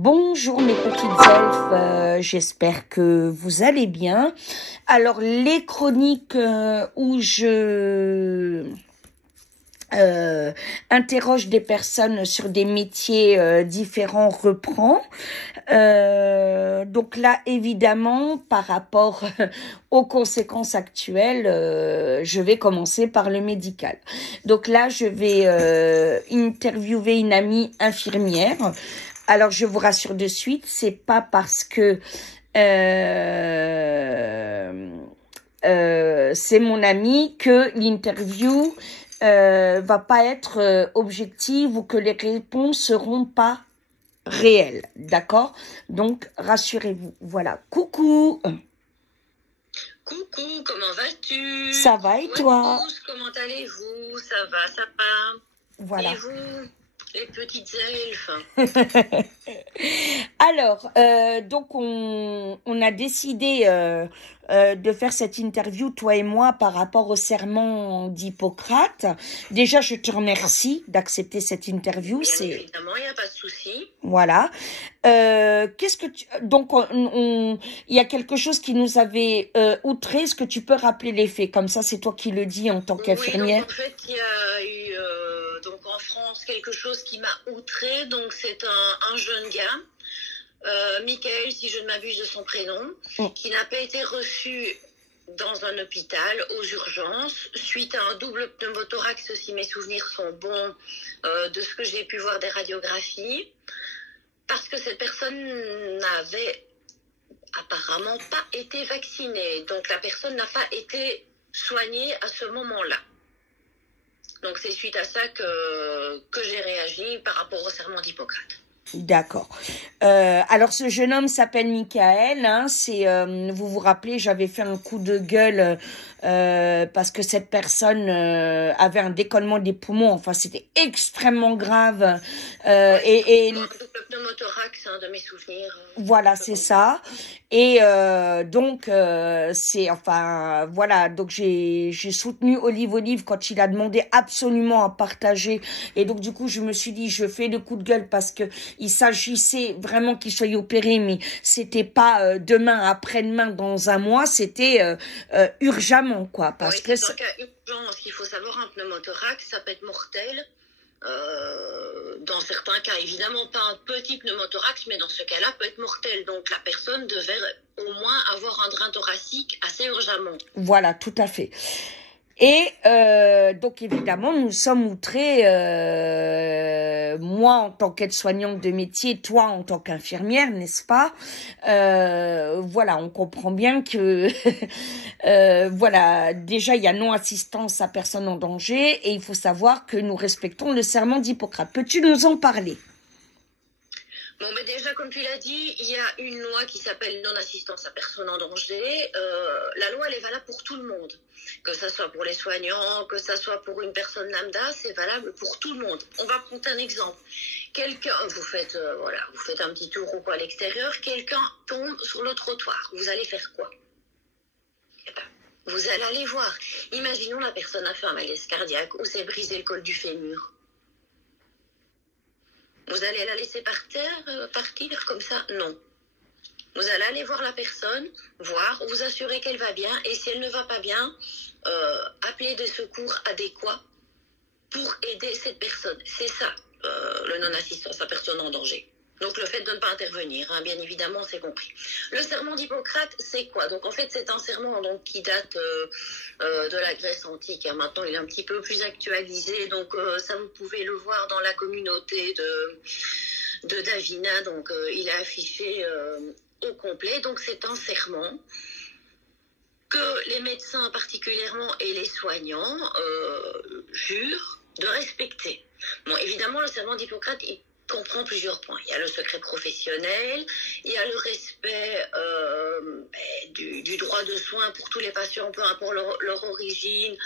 Bonjour mes petites elfes, j'espère que vous allez bien. Alors les chroniques où je interroge des personnes sur des métiers différents reprend. Donc là, évidemment, par rapport aux conséquences actuelles, je vais commencer par le médical. Donc là, je vais interviewer une amie infirmière. Alors, je vous rassure de suite, c'est pas parce que c'est mon amie que l'interview va pas être objective ou que les réponses seront pas réelles, d'accord? Donc, rassurez-vous. Voilà. Coucou. Coucou, comment vas-tu? Ça va et toi? Tous, comment allez-vous? Ça va. Voilà. Et vous, les petites elfes? Alors, donc on a décidé de faire cette interview, toi et moi, par rapport au serment d'Hippocrate. Déjà, je te remercie d'accepter cette interview. Bien évidemment, il n'y a pas de souci. Voilà. Qu'est-ce que donc il y a quelque chose qui nous avait outré. Est-ce que tu peux rappeler les faits? Comme ça, c'est toi qui le dis en tant qu'infirmière. Oui, donc en fait, il y a eu donc en France quelque chose qui m'a outré. Donc c'est un jeune gars, Michael, si je ne m'abuse de son prénom, qui n'a pas été reçu dans un hôpital aux urgences suite à un double pneumothorax, si mes souvenirs sont bons, de ce que j'ai pu voir des radiographies, parce que cette personne n'avait apparemment pas été vaccinée. Donc la personne n'a pas été soignée à ce moment-là. Donc c'est suite à ça que j'ai réagi par rapport au serment d'Hippocrate. D'accord. Alors ce jeune homme s'appelle Michael. Hein, vous vous rappelez, j'avais fait un coup de gueule parce que cette personne avait un décollement des poumons. Enfin, c'était extrêmement grave. Et le pneumothorax, de mes souvenirs. Voilà, c'est ça. Et donc donc j'ai soutenu Olive quand il a demandé absolument à partager. Et donc du coup, je me suis dit, je fais le coup de gueule parce que il s'agissait vraiment qu'il soit opéré, mais c'était pas demain, après-demain, dans un mois, c'était urgemment, quoi. Parce que c'est un cas urgent. Ce qu'il faut savoir, un pneumothorax, ça peut être mortel. Dans certains cas, évidemment pas un petit pneumothorax, mais dans ce cas-là peut être mortel. Donc la personne devait au moins avoir un drain thoracique assez urgemment. Voilà, tout à fait. Et donc évidemment, nous sommes outrés, moi en tant qu'aide-soignante de métier, toi en tant qu'infirmière, n'est-ce pas? Voilà, on comprend bien que voilà, déjà il y a non-assistance à personne en danger et il faut savoir que nous respectons le serment d'Hippocrate. Peux-tu nous en parler? Bon, mais déjà, comme tu l'as dit, il y a une loi qui s'appelle non-assistance à personne en danger. La loi, elle est valable pour tout le monde. Que ça soit pour les soignants, que ça soit pour une personne lambda, c'est valable pour tout le monde. On va prendre un exemple. Vous faites un petit tour ou quoi à l'extérieur, quelqu'un tombe sur le trottoir. Vous allez faire quoi? Vous allez aller voir. Imaginons la personne a fait un malaise cardiaque ou s'est brisé le col du fémur. Vous allez la laisser partir comme ça? Non. Vous allez aller voir la personne, vous assurer qu'elle va bien, et si elle ne va pas bien, appeler des secours adéquats pour aider cette personne. C'est ça, le non-assistance à personne en danger. Donc le fait de ne pas intervenir, bien évidemment, c'est compris. Le serment d'Hippocrate, c'est quoi? Donc en fait, c'est un serment qui date de la Grèce antique. Maintenant, il est un petit peu plus actualisé. Donc ça, vous pouvez le voir dans la communauté de Davina. Donc il est affiché au complet. Donc c'est un serment que les médecins particulièrement et les soignants jurent de respecter. Bon, évidemment, le serment d'Hippocrate, il comprend plusieurs points. Il y a le secret professionnel, il y a le respect du droit de soins pour tous les patients, peu importe leur origine,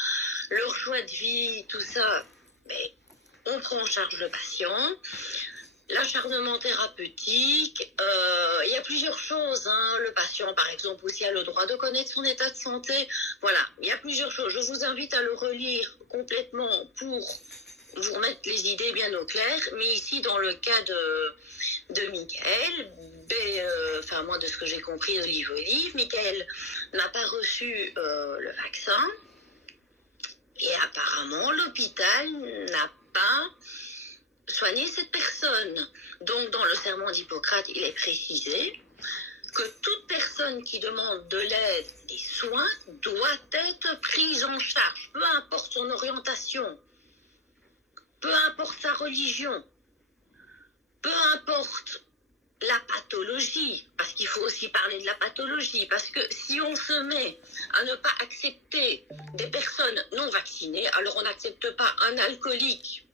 leur choix de vie, tout ça. Mais on prend en charge le patient. L'acharnement thérapeutique, il y a plusieurs choses. Le patient, par exemple, aussi a le droit de connaître son état de santé. Voilà, il y a plusieurs choses. Je vous invite à le relire complètement pour vous remettre les idées bien au clair. Mais ici, dans le cas de Michael. Enfin, moi, de ce que j'ai compris, Olive, Michael n'a pas reçu le vaccin. Et apparemment, l'hôpital n'a pas soigné cette personne. Donc, dans le serment d'Hippocrate, il est précisé que toute personne qui demande de l'aide, des soins, doit être prise en charge, peu importe son orientation, peu importe sa religion, peu importe la pathologie, parce qu'il faut aussi parler de la pathologie, parce que si on se met à ne pas accepter des personnes non vaccinées, alors on n'accepte pas un alcoolique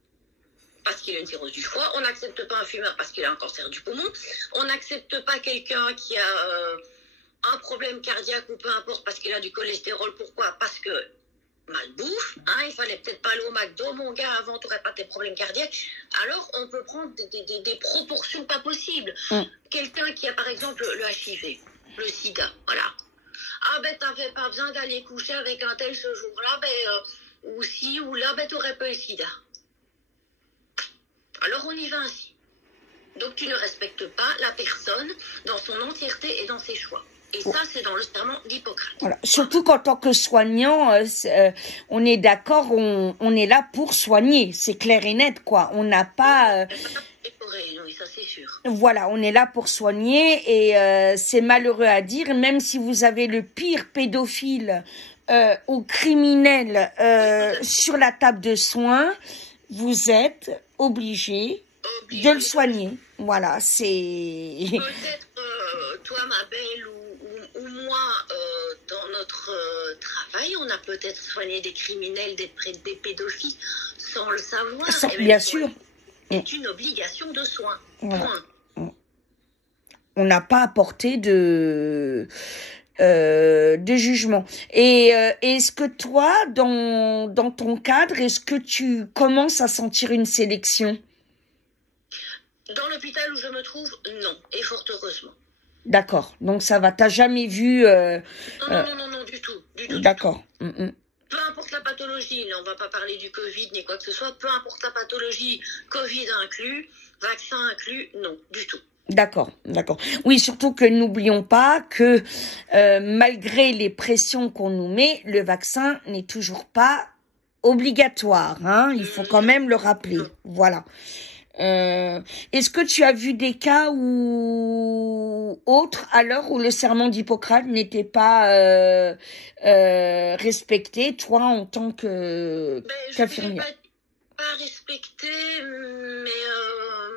parce qu'il a une cirrhose du foie, on n'accepte pas un fumeur parce qu'il a un cancer du poumon, on n'accepte pas quelqu'un qui a un problème cardiaque ou peu importe parce qu'il a du cholestérol. Pourquoi? Parce que malbouffe, il fallait peut-être pas aller au McDo, mon gars, avant tu n'aurais pas tes problèmes cardiaques. Alors on peut prendre des proportions pas possibles. Quelqu'un qui a par exemple le HIV, le sida, voilà. Ah ben t'avais pas besoin d'aller coucher avec un tel ce jour-là, ou si ou là, t'aurais pas eu le sida. Alors on y va ainsi. Donc tu ne respectes pas la personne dans son entièreté et dans ses choix. Et ça, c'est dans le serment d'Hippocrate. Voilà. Surtout qu'en tant que soignant, on est d'accord, on est là pour soigner. C'est clair et net, quoi. On n'a pas... Oui, ça c'est sûr. Voilà, on est là pour soigner et c'est malheureux à dire, même si vous avez le pire pédophile ou criminel sur la table de soins, vous êtes obligé de le soigner. Voilà, c'est... Peut-être toi, ma belle, ou moi, dans notre travail, on a peut-être soigné des criminels, des pédophiles, sans le savoir. Bien sûr. C'est une obligation de soins. Voilà. Point. On n'a pas apporté de jugement. Et est-ce que toi, dans ton cadre, est-ce que tu commences à sentir une sélection? Dans l'hôpital où je me trouve, non. Et fort heureusement. D'accord. Donc ça va. T'as jamais vu... Non, du tout. D'accord. Peu importe la pathologie, on ne va pas parler du Covid ni quoi que ce soit, peu importe la pathologie, Covid inclus, vaccin inclus, non, du tout. D'accord. Oui, surtout que n'oublions pas que malgré les pressions qu'on nous met, le vaccin n'est toujours pas obligatoire. Il faut quand même le rappeler. Voilà. Est-ce que tu as vu des cas ou autres à l'heure où le serment d'Hippocrate n'était pas respecté, toi en tant qu'infirmière? Je ne pas respecté, mais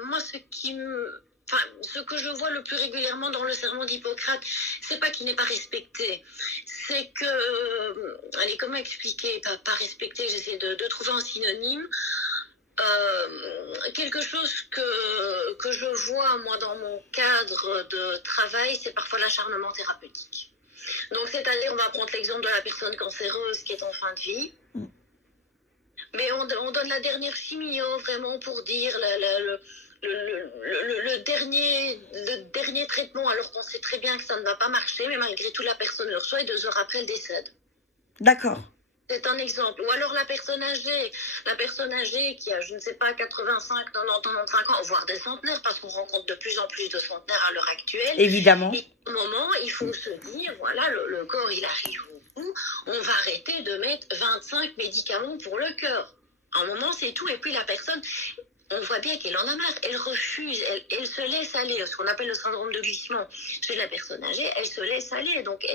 moi ce que je vois le plus régulièrement dans le serment d'Hippocrate, c'est pas qu'il n'est pas respecté, c'est que, allez, comment expliquer, pas respecté, j'essaie de trouver un synonyme. Quelque chose que je vois moi dans mon cadre de travail, c'est parfois l'acharnement thérapeutique. Donc c'est-à-dire, on va prendre l'exemple de la personne cancéreuse qui est en fin de vie, mais on donne la dernière chimio vraiment pour dire le dernier traitement, alors qu'on sait très bien que ça ne va pas marcher, mais malgré tout la personne le reçoit et 2 heures après elle décède. D'accord. C'est un exemple. Ou alors la personne âgée qui a, je ne sais pas, 85, 90, 95 ans, voire des centenaires, parce qu'on rencontre de plus en plus de centenaires à l'heure actuelle. Évidemment. Et à un moment, il faut se dire, voilà, le corps, il arrive au bout, on va arrêter de mettre 25 médicaments pour le cœur. À un moment, c'est tout. Et puis la personne, on voit bien qu'elle en a marre. Elle refuse, elle se laisse aller. Ce qu'on appelle le syndrome de glissement chez la personne âgée, elle se laisse aller. Donc,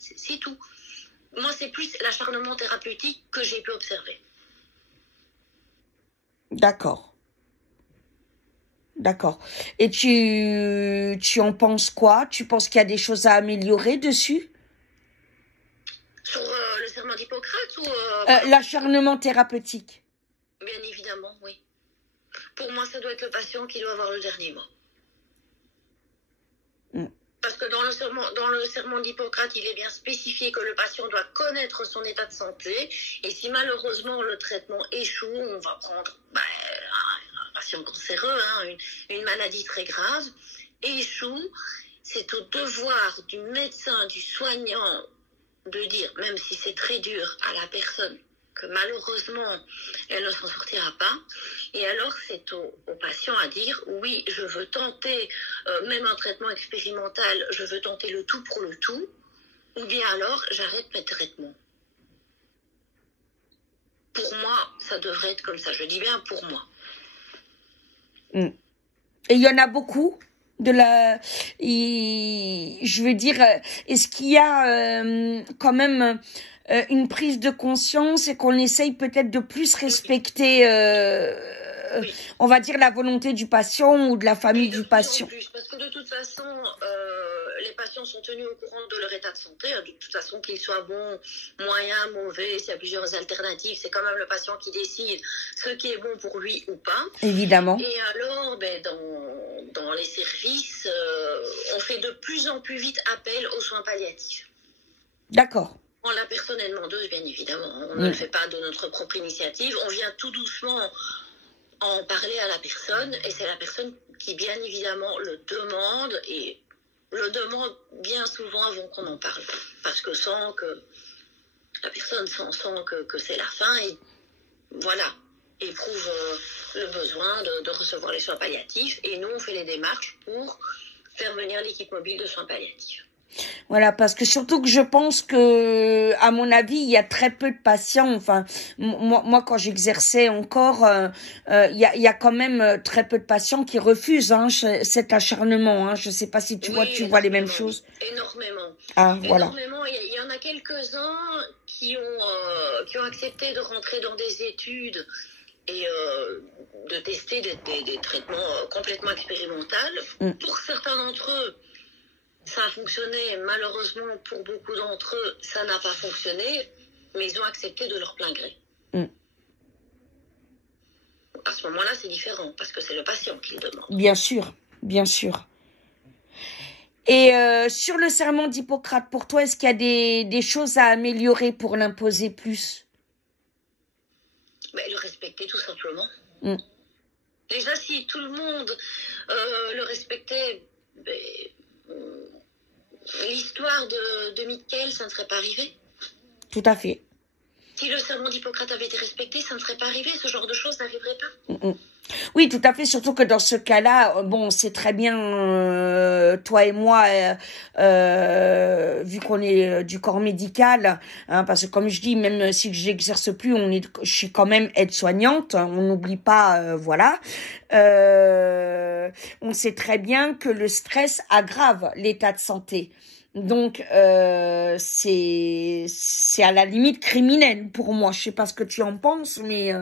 c'est tout. Moi, c'est plus l'acharnement thérapeutique que j'ai pu observer. D'accord. Et tu en penses quoi? Tu penses qu'il y a des choses à améliorer dessus? Sur le serment d'Hippocrate ou... l'acharnement thérapeutique. Bien évidemment, oui. Pour moi, ça doit être le patient qui doit avoir le dernier mot. Parce que dans le serment d'Hippocrate, il est bien spécifié que le patient doit connaître son état de santé. Et si malheureusement le traitement échoue, on va prendre un patient cancéreux, une maladie très grave, échoue. C'est au devoir du médecin, du soignant, de dire, même si c'est très dur à la personne, que malheureusement, elle ne s'en sortira pas. Et alors, c'est au patient à dire, oui, je veux tenter, même un traitement expérimental, je veux tenter le tout pour le tout, ou bien alors, j'arrête mes traitements. Pour moi, ça devrait être comme ça. Je dis bien pour moi. Et il y en a beaucoup je veux dire, est-ce qu'il y a quand même une prise de conscience et qu'on essaye peut-être de plus respecter, Oui. on va dire, la volonté du patient ou de la famille De du plus patient? en plus, parce que de toute façon, les patients sont tenus au courant de leur état de santé. De toute façon, qu'ils soient bons, moyens, mauvais, s'il y a plusieurs alternatives, c'est quand même le patient qui décide ce qui est bon pour lui ou pas. Évidemment. Et alors, dans les services, on fait de plus en plus vite appel aux soins palliatifs. D'accord. Quand la personne est demandeuse, bien évidemment, on ne le fait pas de notre propre initiative. On vient tout doucement en parler à la personne, et c'est la personne qui, bien évidemment, le demande, et le demande bien souvent avant qu'on en parle. Parce que la personne sent que c'est la fin, et voilà, éprouve le besoin de recevoir les soins palliatifs, et nous, on fait les démarches pour faire venir l'équipe mobile de soins palliatifs. Voilà, parce que surtout que je pense que, à mon avis, il y a très peu de patients. Enfin, moi quand j'exerçais encore, il y a quand même très peu de patients qui refusent cet acharnement. Hein. Je sais pas si tu vois les mêmes choses. Énormément. Ah, voilà. Énormément. Il y en a quelques-uns qui ont accepté de rentrer dans des études et de tester des traitements complètement expérimentaux. Pour certains d'entre eux, ça a fonctionné. Malheureusement, pour beaucoup d'entre eux, ça n'a pas fonctionné, mais ils ont accepté de leur plein gré. À ce moment-là, c'est différent, parce que c'est le patient qui le demande. Bien sûr, bien sûr. Et sur le serment d'Hippocrate, pour toi, est-ce qu'il y a des choses à améliorer pour l'imposer plus? Le respecter, tout simplement. Déjà, si tout le monde le respectait, l'histoire de Michael, ça ne serait pas arrivé. Tout à fait. Si le serment d'Hippocrate avait été respecté, ça ne serait pas arrivé. Ce genre de choses n'arriverait pas. Oui, tout à fait. Surtout que dans ce cas-là, bon, c'est très bien, toi et moi, vu qu'on est du corps médical, hein, parce que comme je dis, même si j'exerce plus, je suis quand même aide-soignante. On n'oublie pas, voilà. On sait très bien que le stress aggrave l'état de santé. Donc c'est à la limite criminel pour moi. Je sais pas ce que tu en penses, mais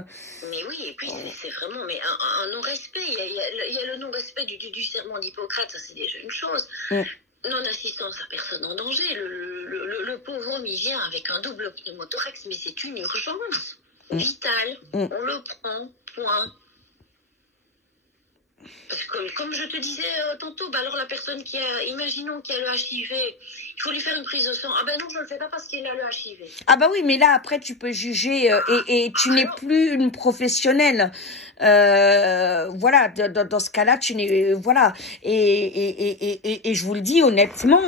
mais oui, et puis c'est vraiment un non-respect. Il y a le non-respect du serment d'Hippocrate, ça c'est déjà une chose. Non-assistance à personne en danger. Le pauvre homme, il vient avec un double pneumothorax, mais c'est une urgence vitale. On le prend, point. Parce que, comme je te disais tantôt, alors la personne imaginons qu'il a le HIV, il faut lui faire une prise de sang. Ah ben non, je ne le fais pas parce qu'il a le HIV. Ah bah oui, mais là après tu peux juger et tu n'es plus une professionnelle. Voilà, dans ce cas-là, tu n'es voilà. Et je vous le dis honnêtement,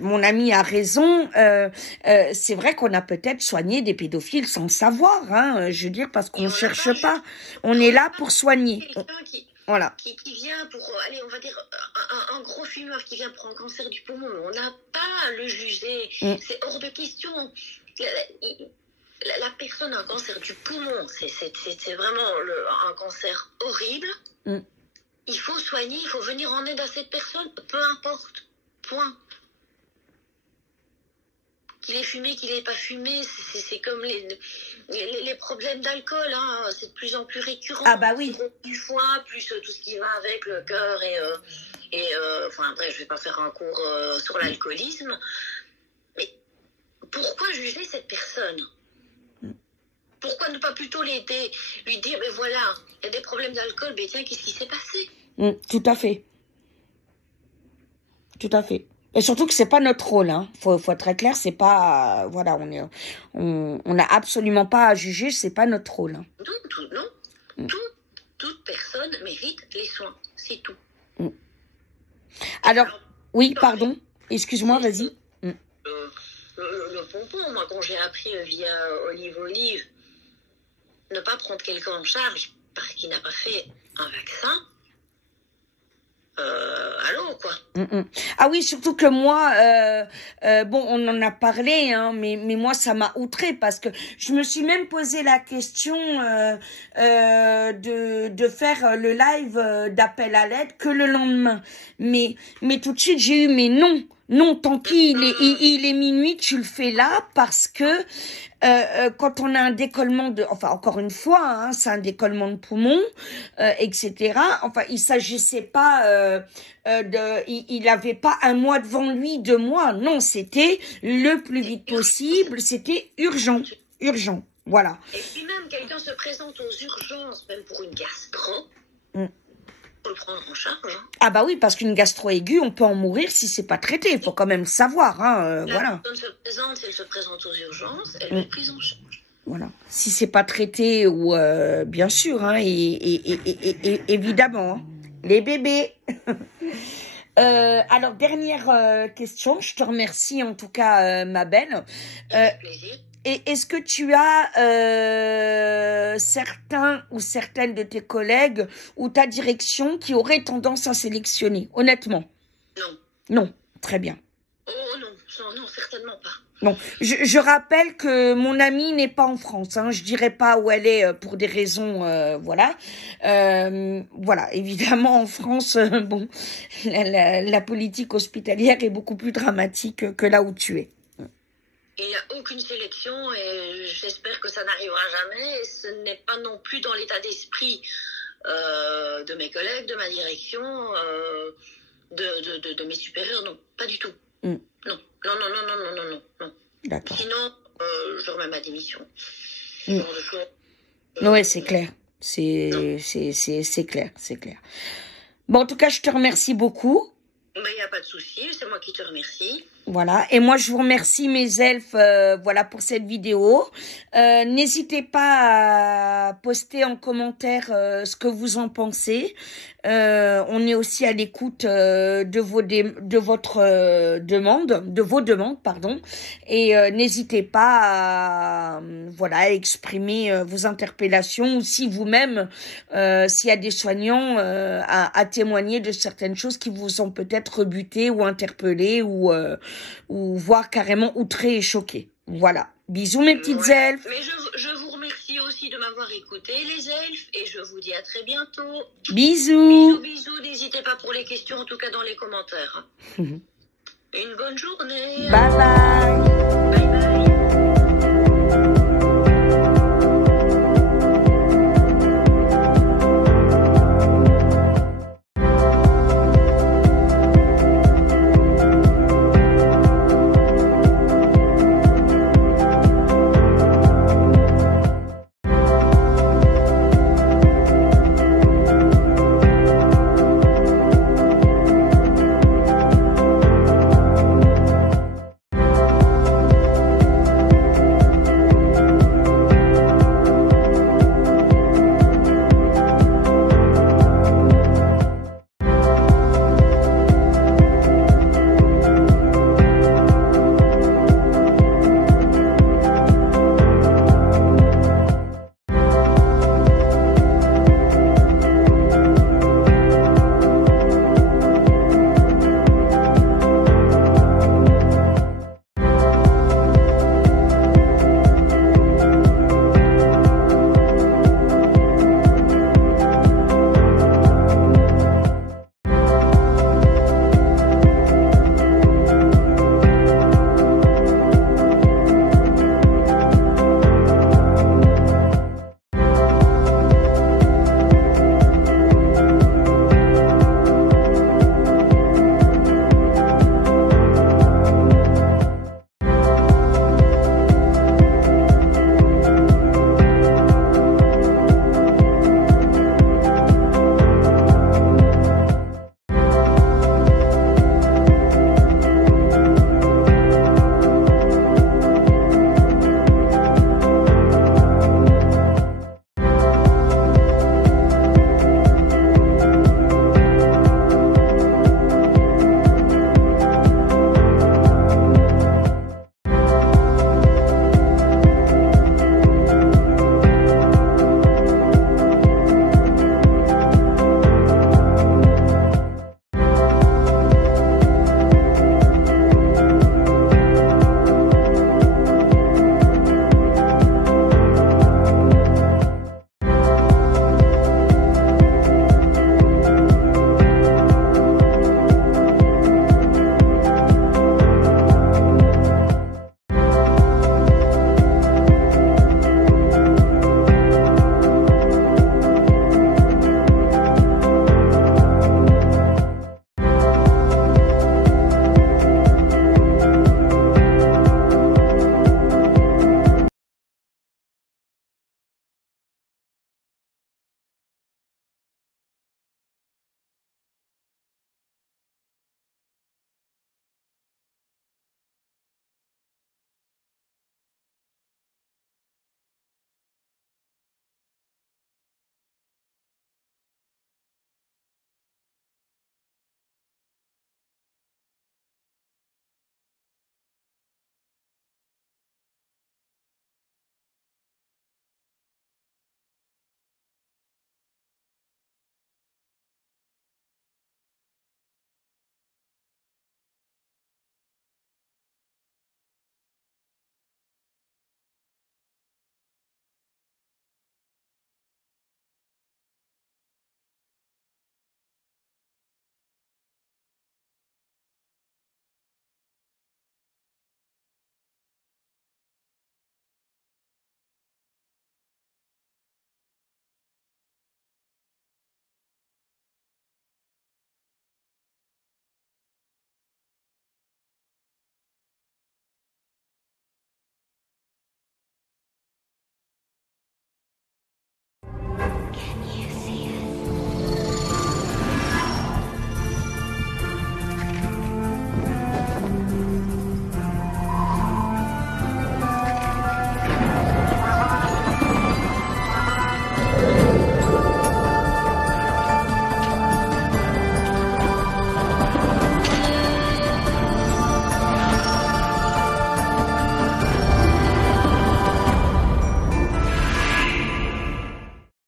mon ami a raison. C'est vrai qu'on a peut-être soigné des pédophiles sans le savoir. Hein, je veux dire parce qu'on cherche pas. On est là pour soigner. Voilà. Qui vient pour, allez, on va dire, un gros fumeur qui vient pour un cancer du poumon, on n'a pas à le juger. C'est hors de question. La personne a un cancer du poumon, c'est vraiment un cancer horrible. Il faut soigner, il faut venir en aide à cette personne, peu importe. Point. Qu'il ait fumé, qu'il n'ait pas fumé, c'est comme les problèmes d'alcool, hein, c'est de plus en plus récurrent. Ah bah oui. Du foie, plus tout ce qui va avec le cœur enfin après je vais pas faire un cours sur l'alcoolisme, mais pourquoi juger cette personne? Pourquoi ne pas plutôt l'aider, lui dire mais voilà, il y a des problèmes d'alcool, mais tiens, qu'est-ce qui s'est passé? Tout à fait. Tout à fait. Et surtout que c'est pas notre rôle, hein. Faut être très clair, c'est pas, voilà, on n'a absolument pas à juger, c'est pas notre rôle. Hein. Non. Toute personne mérite les soins, c'est tout. Alors, oui, pardon, excuse-moi, vas-y. le pompon. Moi, quand j'ai appris via Olive Olive, ne pas prendre quelqu'un en charge parce qu'il n'a pas fait un vaccin, allô, quoi. Ah oui, surtout que moi, bon, on en a parlé, hein, mais moi, ça m'a outré parce que je me suis même posé la question de faire le live d'appel à l'aide que le lendemain. Mais tout de suite, j'ai eu, mais non. Non, tant pis, il est minuit, tu le fais là parce que quand on a un décollement de, enfin encore une fois, hein, c'est un décollement de poumon, etc. Enfin, il s'agissait pas il avait pas un mois devant lui, 2 mois. Non, c'était le plus vite possible. C'était urgent, urgent. Voilà. Et puis même, quelqu'un se présente aux urgences, même pour une gastro. Faut le prendre en charge. Hein. Ah bah oui, parce qu'une gastro aiguë, on peut en mourir si c'est pas traité. Il faut quand même le savoir, hein. Voilà. La personne se présente, si elle se présente aux urgences, elle est prise en charge. Voilà. Si c'est pas traité, ou bien sûr, hein, et évidemment, hein, les bébés. Alors dernière question. Je te remercie en tout cas, ma belle. Avec plaisir. Et est-ce que tu as certains ou certaines de tes collègues ou ta direction qui auraient tendance à sélectionner, honnêtement? Non. Non, très bien. Oh non, non, certainement pas. Bon, je rappelle que mon amie n'est pas en France. Hein, je dirais pas où elle est pour des raisons, voilà. Voilà, évidemment en France, bon, la politique hospitalière est beaucoup plus dramatique que là où tu es. Il n'y a aucune sélection et j'espère que ça n'arrivera jamais. Et ce n'est pas non plus dans l'état d'esprit de mes collègues, de ma direction, de mes supérieurs. Non, pas du tout. Non. D'accord. Sinon, je remets ma démission. Ouais, c'est clair. C'est clair, c'est clair. Bon, en tout cas, je te remercie beaucoup. Il n'y a pas de souci, c'est moi qui te remercie. Voilà, et moi je vous remercie mes elfes, voilà, pour cette vidéo. N'hésitez pas à poster en commentaire ce que vous en pensez. On est aussi à l'écoute de vos demandes, pardon. Et n'hésitez pas à, voilà, à exprimer vos interpellations, ou si vous-même, s'il y a des soignants, à témoigner de certaines choses qui vous ont peut-être rebuté ou interpellé ou voire carrément outré et choqué. Voilà. Bisous mes petites elfes. Mais je vous remercie aussi de m'avoir écouté les elfes et je vous dis à très bientôt. Bisous. Bisous. N'hésitez pas pour les questions, en tout cas dans les commentaires. Une bonne journée. Bye bye. Bye bye.